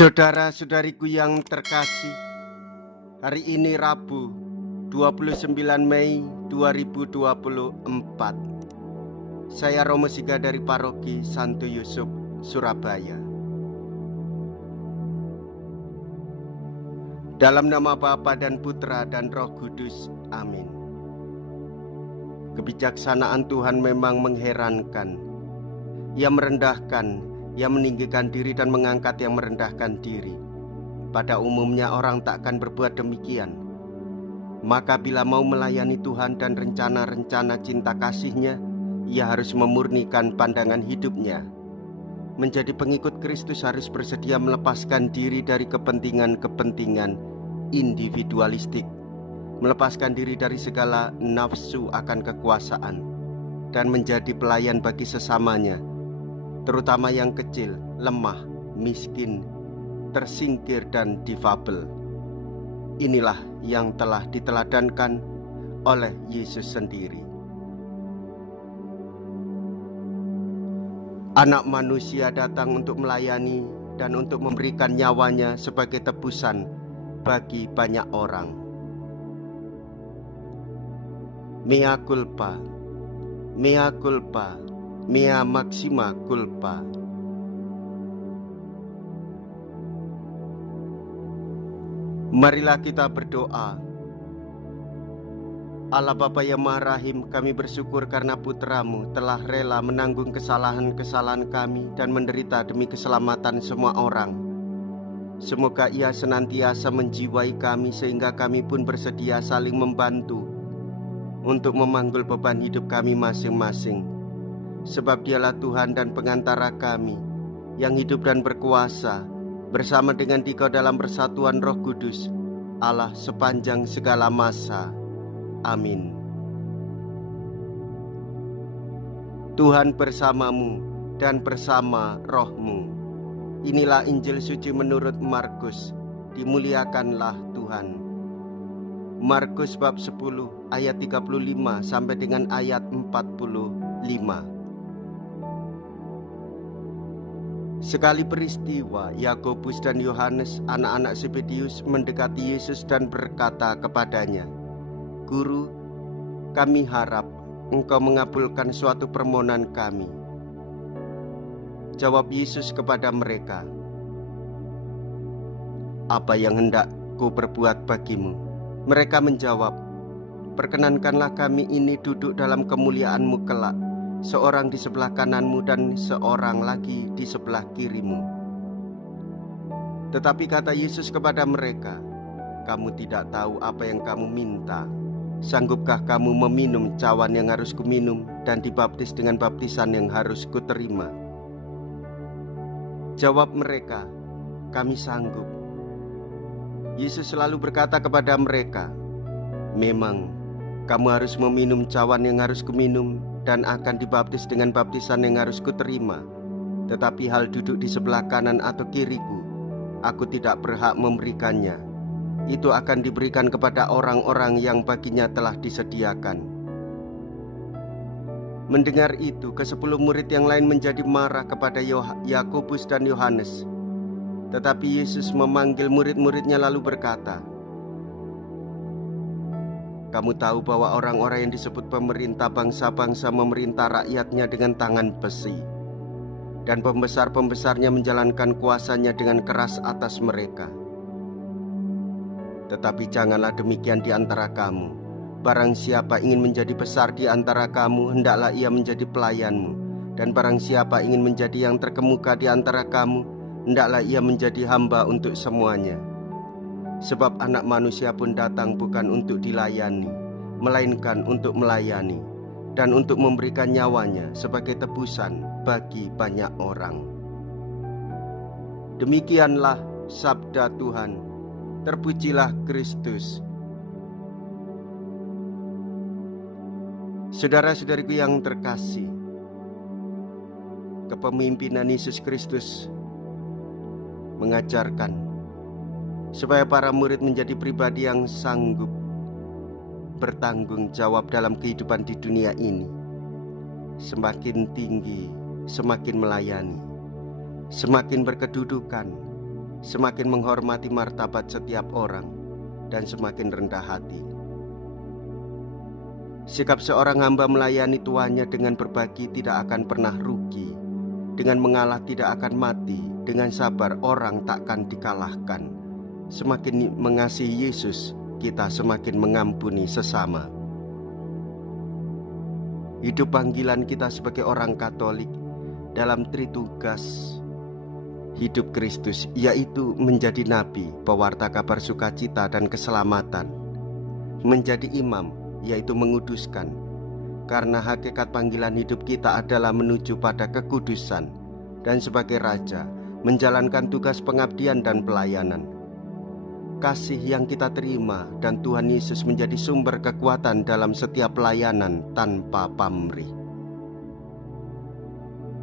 Saudara-saudariku yang terkasih, hari ini Rabu 29 Mei 2024. Saya Romo Siga dari Paroki Santo Yusuf, Surabaya. Dalam nama Bapa dan Putra dan Roh Kudus, amin. Kebijaksanaan Tuhan memang mengherankan. Ia merendahkan, Ia meninggikan diri dan mengangkat yang merendahkan diri. Pada umumnya orang tak akan berbuat demikian. Maka bila mau melayani Tuhan dan rencana-rencana cinta kasih-Nya, ia harus memurnikan pandangan hidupnya. Menjadi pengikut Kristus harus bersedia melepaskan diri dari kepentingan-kepentingan individualistik, melepaskan diri dari segala nafsu akan kekuasaan, dan menjadi pelayan bagi sesamanya, terutama yang kecil, lemah, miskin, tersingkir dan difabel. Inilah yang telah diteladankan oleh Yesus sendiri. Anak manusia datang untuk melayani dan untuk memberikan nyawanya sebagai tebusan bagi banyak orang. Mea culpa, mea culpa, mea maxima culpa. Marilah kita berdoa. Allah Bapa yang Maha Rahim, kami bersyukur karena Putra-Mu telah rela menanggung kesalahan-kesalahan kami dan menderita demi keselamatan semua orang. Semoga Ia senantiasa menjiwai kami sehingga kami pun bersedia saling membantu untuk memanggul beban hidup kami masing-masing. Sebab Dialah Tuhan dan pengantara kami yang hidup dan berkuasa bersama dengan Dikau dalam persatuan Roh Kudus, Allah sepanjang segala masa. Amin. Tuhan bersamamu dan bersama rohmu. Inilah Injil suci menurut Markus. Dimuliakanlah Tuhan. Markus bab 10 ayat 35 sampai dengan ayat 45. Sekali peristiwa, Yakobus dan Yohanes, anak-anak Zebedius, mendekati Yesus dan berkata kepadanya, "Guru, kami harap Engkau mengabulkan suatu permohonan kami." Jawab Yesus kepada mereka, "Apa yang hendak ku perbuat bagimu?" Mereka menjawab, "Perkenankanlah kami ini duduk dalam kemuliaan-Mu kelak, seorang di sebelah kananmu dan seorang lagi di sebelah kirimu." Tetapi kata Yesus kepada mereka, "Kamu tidak tahu apa yang kamu minta. Sanggupkah kamu meminum cawan yang harus kuminum dan dibaptis dengan baptisan yang harus kuterima?" Jawab mereka, "Kami sanggup." Yesus selalu berkata kepada mereka, "Memang kamu harus meminum cawan yang harus kuminum dan akan dibaptis dengan baptisan yang harus kuterima. Tetapi hal duduk di sebelah kanan atau kiriku, aku tidak berhak memberikannya. Itu akan diberikan kepada orang-orang yang baginya telah disediakan." Mendengar itu, ke-10 murid yang lain menjadi marah kepada Yakobus dan Yohanes. Tetapi Yesus memanggil murid-muridnya lalu berkata, "Kamu tahu bahwa orang-orang yang disebut pemerintah bangsa-bangsa memerintah rakyatnya dengan tangan besi, dan pembesar-pembesarnya menjalankan kuasanya dengan keras atas mereka. Tetapi janganlah demikian di antara kamu. Barang siapa ingin menjadi besar di antara kamu, hendaklah ia menjadi pelayanmu. Dan barang siapa ingin menjadi yang terkemuka di antara kamu, hendaklah ia menjadi hamba untuk semuanya. Sebab Anak Manusia pun datang bukan untuk dilayani, melainkan untuk melayani, dan untuk memberikan nyawanya sebagai tebusan bagi banyak orang." Demikianlah sabda Tuhan. Terpujilah Kristus. Saudara-saudariku yang terkasih, kepemimpinan Yesus Kristus mengajarkan supaya para murid menjadi pribadi yang sanggup bertanggung jawab dalam kehidupan di dunia ini. Semakin tinggi, semakin melayani. Semakin berkedudukan, semakin menghormati martabat setiap orang, dan semakin rendah hati. Sikap seorang hamba melayani tuannya dengan berbagi tidak akan pernah rugi, dengan mengalah tidak akan mati, dengan sabar orang takkan dikalahkan. Semakin mengasihi Yesus, kita semakin mengampuni sesama. Hidup panggilan kita sebagai orang Katolik dalam tritugas hidup Kristus, yaitu menjadi nabi, pewarta kabar sukacita dan keselamatan, menjadi imam, yaitu menguduskan, karena hakikat panggilan hidup kita adalah menuju pada kekudusan, dan sebagai raja, menjalankan tugas pengabdian dan pelayanan. Kasih yang kita terima dan Tuhan Yesus menjadi sumber kekuatan dalam setiap pelayanan tanpa pamrih.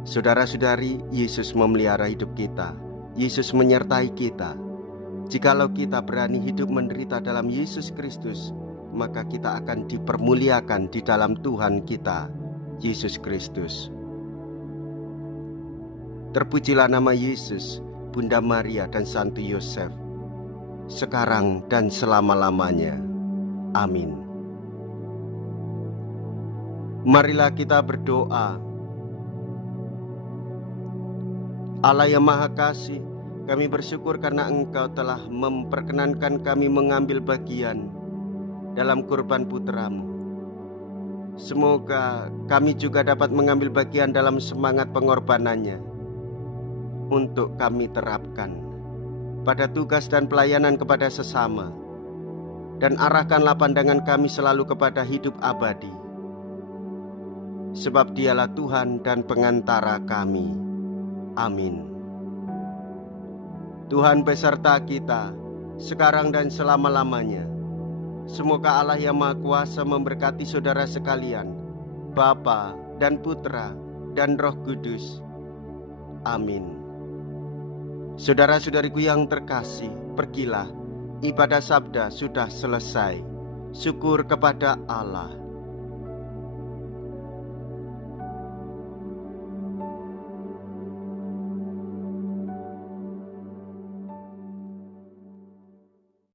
Saudara-saudari, Yesus memelihara hidup kita. Yesus menyertai kita. Jikalau kita berani hidup menderita dalam Yesus Kristus, maka kita akan dipermuliakan di dalam Tuhan kita, Yesus Kristus. Terpujilah nama Yesus, Bunda Maria dan Santo Yosef, sekarang dan selama-lamanya. Amin. Marilah kita berdoa. Allah yang Maha Kasih, kami bersyukur karena Engkau telah memperkenankan kami mengambil bagian dalam kurban putra-Mu. Semoga kami juga dapat mengambil bagian dalam semangat pengorbanannya untuk kami terapkan pada tugas dan pelayanan kepada sesama, dan arahkanlah pandangan kami selalu kepada hidup abadi, sebab Dialah Tuhan dan pengantara kami. Amin. Tuhan beserta kita sekarang dan selama-lamanya. Semoga Allah yang Maha Kuasa memberkati saudara sekalian, Bapa dan Putra dan Roh Kudus. Amin. Saudara-saudariku yang terkasih, pergilah, ibadah sabda sudah selesai. Syukur kepada Allah.